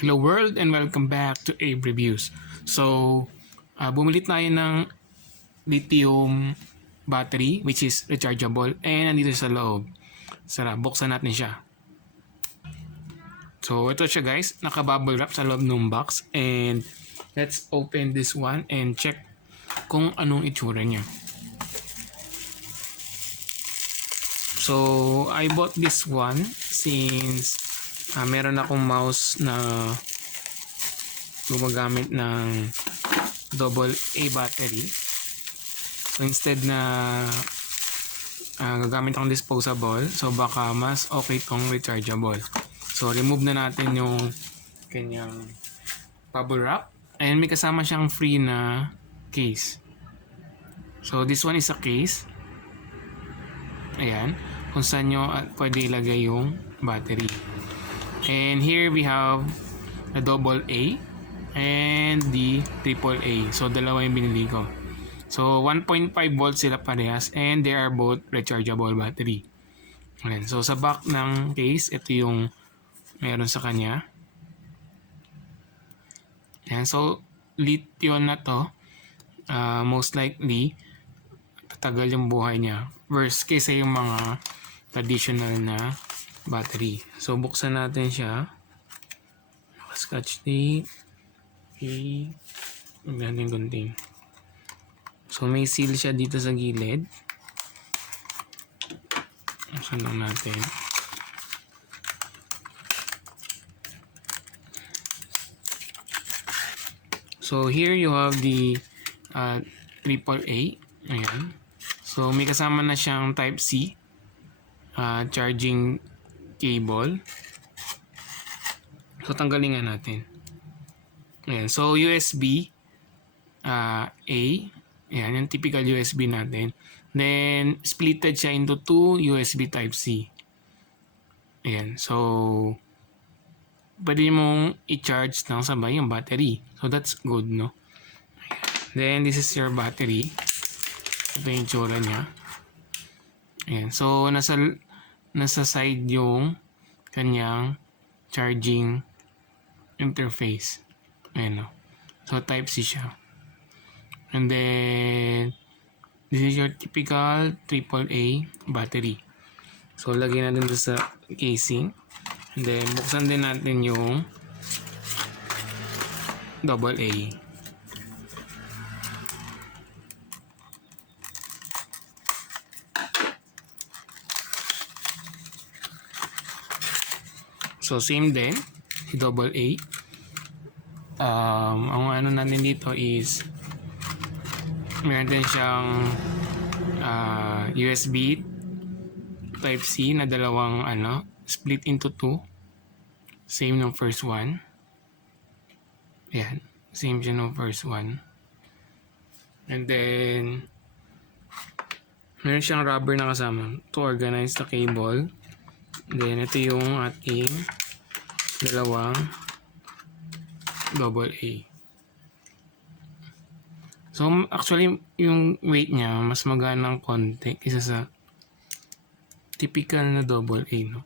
Hello world and welcome back to Abe Reviews. So, bumili tayo ng lithium battery which is rechargeable and nandito sa loob. Sara, buksan natin siya. So, ito siya guys, naka-bubble wrap sa loob ng box and let's open this one and check kung anong itsura niya. So, I bought this one since meron akong mouse na gumagamit ng double A battery. So instead na gagamit akong disposable, so baka mas okay tong rechargeable. So remove na natin yung kanyang bubble wrap and may kasama siyang free na case. So this one is a case. Ayan, kung saan nyo pwede ilagay yung battery. And here we have the double A and the triple A. So dalawa yung binili ko. So 1.5 volts sila parehas and they are both rechargeable battery. Ayan. So sa back ng case, ito yung meron sa kanya. Ayan. So lithium na to, most likely tatagal yung buhay niya versus kaysa yung mga traditional na battery. So buksan natin siya. Naka-scotch tape. Okay. Magandang gunting. So may seal siya dito sa gilid. Buksan lang natin. So here you have the AAA. Ayan. So may kasama na siyang type C charging cable. So tanggalin nga natin. Ayan. So USB A. Ayan, yung typical USB natin. Then splitted siya into two USB type C. Ayan. So pwede mong i-charge ng sabay yung battery. So that's good, no? Then this is your battery. Ito yung tsura niya. Ayan. So nasa side yung kanyang charging interface. Ayan, no? So type C siya. And then this is your typical AAA battery. So lagyan natin sa casing. And then buksan din natin yung double A. So same din, double A. Ang ano natin dito is meron din siyang USB type C na dalawang split into two. Same ng first one. Ayan, same siya ng first one. And then meron siyang rubber na kasama to organize the cable. Then ito yung ating dalawang double A. So actually yung weight niya mas magaan ng konti kaysa sa typical na double A, no?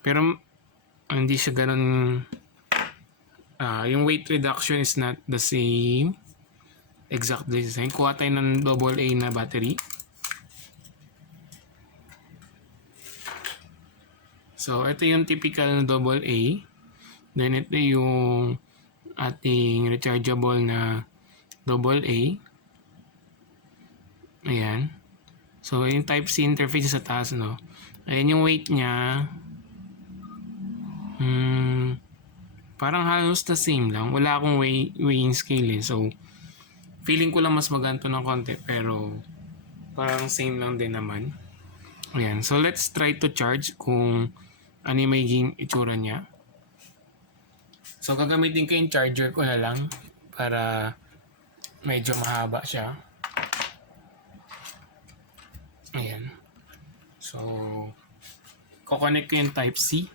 Pero hindi siya ganun, yung weight reduction is not the same, exactly the same. Kuha tayo ng double A na battery. So ito yung typical na double A. Then ito yung ating rechargeable na double A. Ayan. So yung type C interface sa taas, no? Ayan yung weight niya. Parang halos the same lang. Wala akong weighing scale eh. So feeling ko lang mas maganto ng konti pero parang same lang din naman. Ayan. So let's try to charge kung ano yung magiging itsura niya. So gagamitin ko yung charger ko na lang para medyo mahaba siya. Ayan. So kukonect ko yung type C.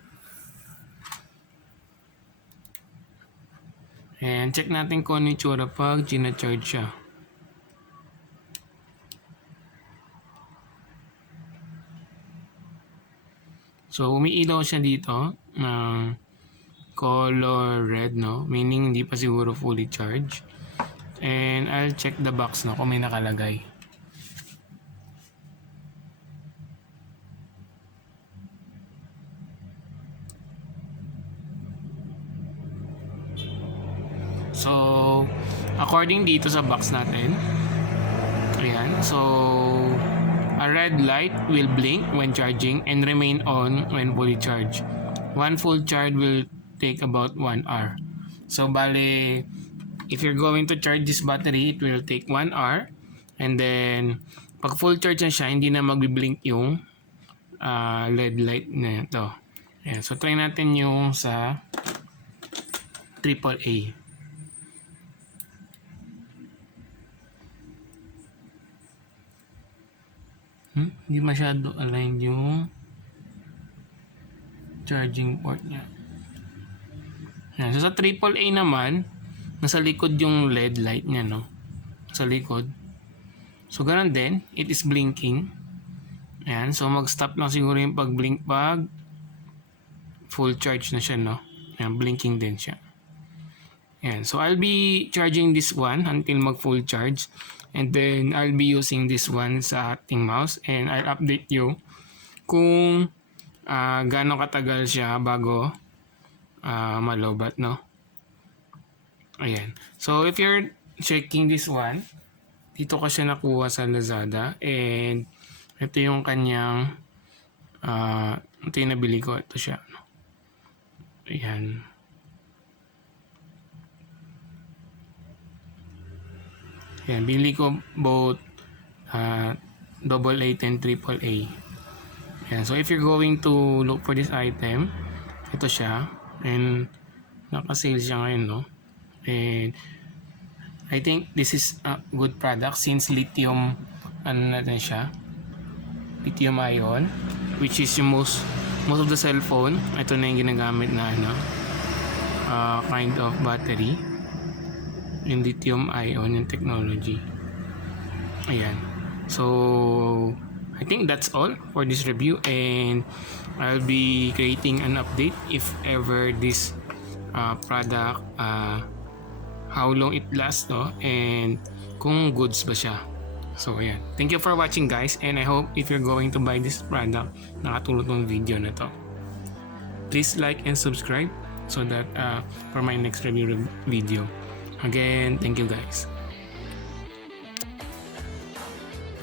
And check natin kung ano yung itsura pag gina-charge siya. So umiilaw siya dito ng color red, no? Meaning hindi pa siguro fully charged. And I'll check the box, no, kung may nakalagay. So, according dito sa box natin, ayan, so a red light will blink when charging and remain on when fully charged. One full charge will take about 1 hour. So, bale, if you're going to charge this battery, it will take 1 hour. And then, pag full charge na siya, hindi na magbi-blink yung LED light na ito. Ayan, so, try natin yung sa AAA. Hindi masyado aligned yung charging port niya. Yan. So sa AAA naman, nasa likod yung LED light niya, no? Sa likod. So ganun din, it is blinking. Ayan, so mag-stop lang siguro yung pag-blink pag full charge na siya, no? Ayan, blinking din siya. Ayan, so I'll be charging this one until mag-full charge. And then, I'll be using this one sa ating mouse. And I'll update you kung gaano katagal siya bago malobat, no? Ayan. So, if you're checking this one, dito ko siya nakuha sa Lazada. And, ito yung kanyang, ito yung nabili ko. Ito siya. Ayan. Ayan, bili ko both AA and AAA. Ayan, so if you're going to look for this item, ito siya. And naka-sale siya ngayon, no? And I think this is a good product since lithium, ano natin siya? Lithium ion, which is yung most of the cellphone. Ito na yung ginagamit na kind of battery. Yung lithium ion yung technology. Ayan. So, I think that's all for this review, and I'll be creating an update if ever this product, how long it lasts, no? And kung goods ba siya. So, ayan. Thank you for watching, guys, and I hope if you're going to buy this product, nakatulong tong video na to. Please like and subscribe so that for my next review video. Again, thank you guys.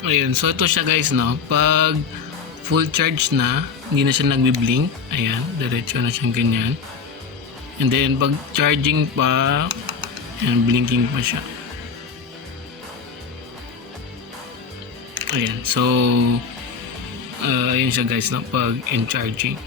Ayun, so ito siya guys, no? Pag full charge na, hindi na siya nagbi-blink. Ayan, diretso na siyang ganyan. And then pag charging pa, ayan, blinking pa siya. Ayan, so ayun siya guys, no? Pag in charging.